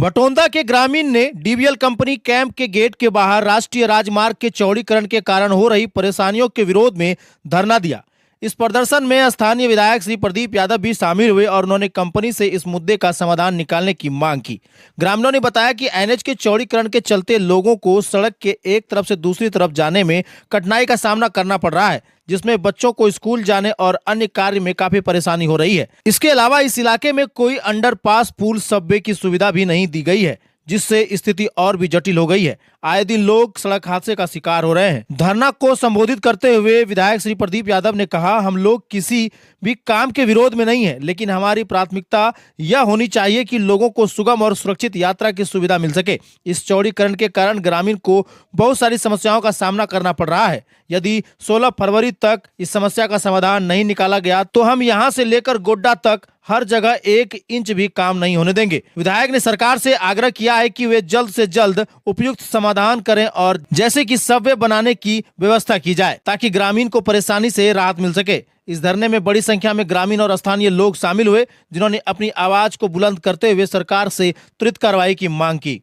बटौंदा के ग्रामीण ने डीवीएल कंपनी कैंप के गेट के बाहर राष्ट्रीय राजमार्ग के चौड़ीकरण के कारण हो रही परेशानियों के विरोध में धरना दिया। इस प्रदर्शन में स्थानीय विधायक श्री प्रदीप यादव भी शामिल हुए और उन्होंने कंपनी से इस मुद्दे का समाधान निकालने की मांग की। ग्रामीणों ने बताया कि एनएच के चौड़ीकरण के चलते लोगों को सड़क के एक तरफ से दूसरी तरफ जाने में कठिनाई का सामना करना पड़ रहा है, जिसमें बच्चों को स्कूल जाने और अन्य कार्य में काफी परेशानी हो रही है। इसके अलावा इस इलाके में कोई अंडरपास, पुल, सबवे की सुविधा भी नहीं दी गई है, जिससे स्थिति और भी जटिल हो गई है। आए दिन लोग सड़क हादसे का शिकार हो रहे हैं। धरना को संबोधित करते हुए विधायक श्री प्रदीप यादव ने कहा, हम लोग किसी भी काम के विरोध में नहीं है, लेकिन हमारी प्राथमिकता यह होनी चाहिए कि लोगों को सुगम और सुरक्षित यात्रा की सुविधा मिल सके। इस चौड़ीकरण के कारण ग्रामीण को बहुत सारी समस्याओं का सामना करना पड़ रहा है। यदि 16 फरवरी तक इस समस्या का समाधान नहीं निकाला गया तो हम यहां से लेकर गोड्डा तक हर जगह 1 इंच भी काम नहीं होने देंगे। विधायक ने सरकार से आग्रह किया है कि वे जल्द से जल्द उपयुक्त समाधान करें और जैसे कि सबवे बनाने की व्यवस्था की जाए ताकि ग्रामीण को परेशानी से राहत मिल सके। इस धरने में बड़ी संख्या में ग्रामीण और स्थानीय लोग शामिल हुए, जिन्होंने अपनी आवाज को बुलंद करते हुए सरकार से त्वरित कार्रवाई की मांग की।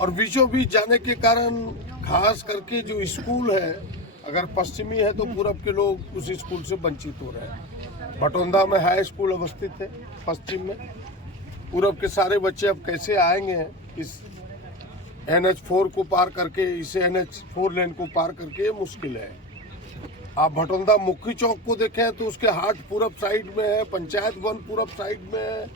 और बीचों बीच जाने के कारण खास करके जो स्कूल है, अगर पश्चिमी है तो पूरब के लोग उस स्कूल से वंचित हो रहे हैं। बटौंदा में हाई स्कूल अवस्थित है पश्चिम में, पूरब के सारे बच्चे अब कैसे आएंगे इस NH4 को पार करके, इसे NH4 लेन को पार करके, ये मुश्किल है। आप बटौंदा मुख्य चौक को देखें तो उसके हाट पूरब साइड में है, पंचायत वन पूरब साइड में है,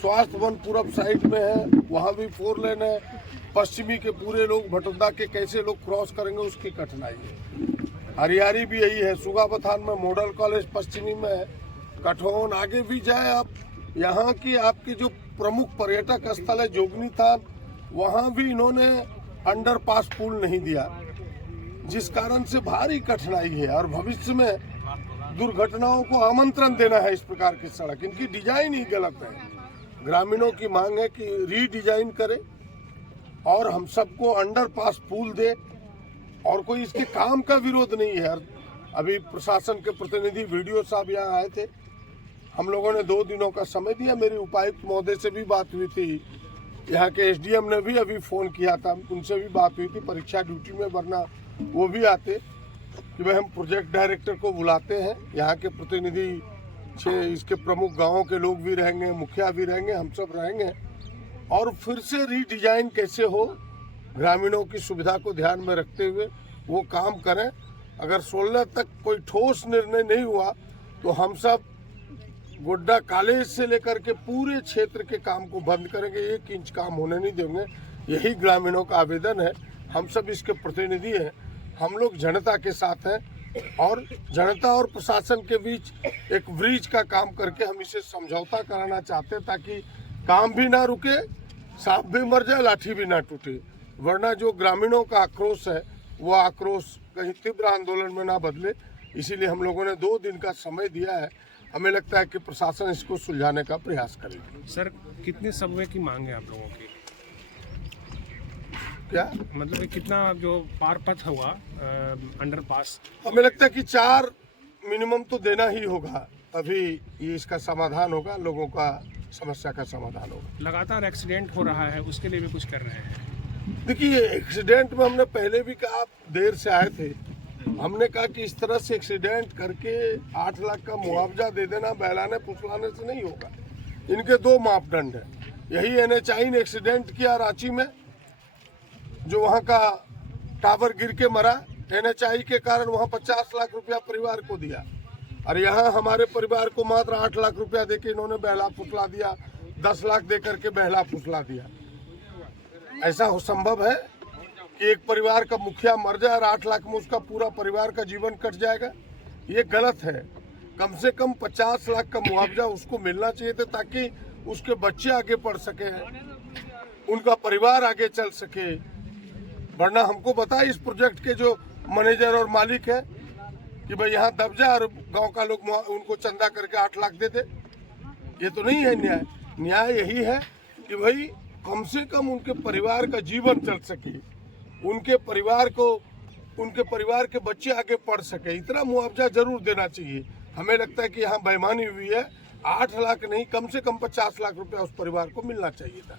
स्वास्थ्य वन पूरब साइड में है, वहाँ भी 4 लेन है। पश्चिमी के पूरे लोग बटौंदा के कैसे लोग क्रॉस करेंगे उसकी कठिनाई है। हरियारी भी यही है, सुगाबथान में मॉडल कॉलेज पश्चिमी में है, कठौन आगे भी जाए आप, यहाँ की आपकी जो प्रमुख पर्यटक स्थल है जोगनी थान, वहाँ भी इन्होंने अंडरपास पुल नहीं दिया, जिस कारण से भारी कठिनाई है और भविष्य में दुर्घटनाओं को आमंत्रण देना है। इस प्रकार की सड़क, इनकी डिजाइन ही गलत है। ग्रामीणों की मांग है कि रीडिजाइन करे और हम सबको अंडरपास पुल दे, और कोई इसके काम का विरोध नहीं है। अभी प्रशासन के प्रतिनिधि वीडियो साहब यहाँ आए थे, हम लोगों ने 2 दिनों का समय दिया। मेरी उपायुक्त महोदय से भी बात हुई थी, यहाँ के SDM ने भी अभी फ़ोन किया था, उनसे भी बात हुई थी। परीक्षा ड्यूटी में, वरना वो भी आते कि भाई हम प्रोजेक्ट डायरेक्टर को बुलाते हैं, यहाँ के प्रतिनिधि, इसके प्रमुख गाँव के लोग भी रहेंगे, मुखिया भी रहेंगे, हम सब रहेंगे, और फिर से रीडिजाइन कैसे हो, ग्रामीणों की सुविधा को ध्यान में रखते हुए वो काम करें। अगर 16 तक कोई ठोस निर्णय नहीं हुआ तो हम सब गोड्डा कॉलेज से लेकर के पूरे क्षेत्र के काम को बंद करेंगे, 1 इंच काम होने नहीं देंगे। यही ग्रामीणों का आवेदन है। हम सब इसके प्रतिनिधि हैं, हम लोग जनता के साथ हैं और जनता और प्रशासन के बीच एक ब्रिज का काम करके हम इसे समझौता कराना चाहते हैं, ताकि काम भी ना रुके, सांप भी मर जाए, लाठी भी ना टूटे। वरना जो ग्रामीणों का आक्रोश है वो आक्रोश कहीं तीव्र आंदोलन में ना बदले। इसीलिए हम लोगों ने 2 दिन का समय दिया है। हमें लगता है कि प्रशासन इसको सुलझाने का प्रयास करेगा। सर, कितने सबवे की मांग है आप लोगों की? क्या मतलब कितना जो पार पथ हुआ अंडरपास? हमें लगता है कि 4 मिनिमम तो देना ही होगा, तभी ये इसका समाधान होगा, लोगों का समस्या का समाधान होगा। लगातार एक्सीडेंट हो रहा है, उसके लिए भी कुछ कर रहे हैं? देखिए, एक्सीडेंट में हमने पहले भी कहा, आप देर से आए थे, हमने कहा कि इस तरह से एक्सीडेंट करके 8 लाख का मुआवजा दे देना बहलाने फुसलाने से नहीं होगा। इनके 2 मापदंड है। यही NHI ने एक्सीडेंट किया रांची में, जो वहाँ का टावर गिर के मरा, NHI के कारण वहाँ 50 लाख रुपया परिवार को दिया, और यहाँ हमारे परिवार को मात्र 8 लाख रुपया देके इन्होंने बहला फुसला दिया, 10 लाख दे करके बहला फुसला दिया। ऐसा हो संभव है कि एक परिवार का मुखिया मर जाए और 8 लाख में उसका पूरा परिवार का जीवन कट जाएगा? ये गलत है। कम से कम 50 लाख का मुआवजा उसको मिलना चाहिए था, ताकि उसके बच्चे आगे पढ़ सके, उनका परिवार आगे चल सके। वरना हमको बताए इस प्रोजेक्ट के जो मैनेजर और मालिक है कि भाई यहाँ दब जाए और गांव का लोग उनको चंदा करके 8 लाख दे दे। ये तो नहीं है न्याय। न्याय यही है कि भाई कम से कम उनके परिवार का जीवन चल सके, उनके परिवार के बच्चे आगे पढ़ सके, इतना मुआवजा जरूर देना चाहिए। हमें लगता है कि यहाँ बेईमानी हुई है। 8 लाख नहीं, कम से कम 50 लाख रुपया उस परिवार को मिलना चाहिए था।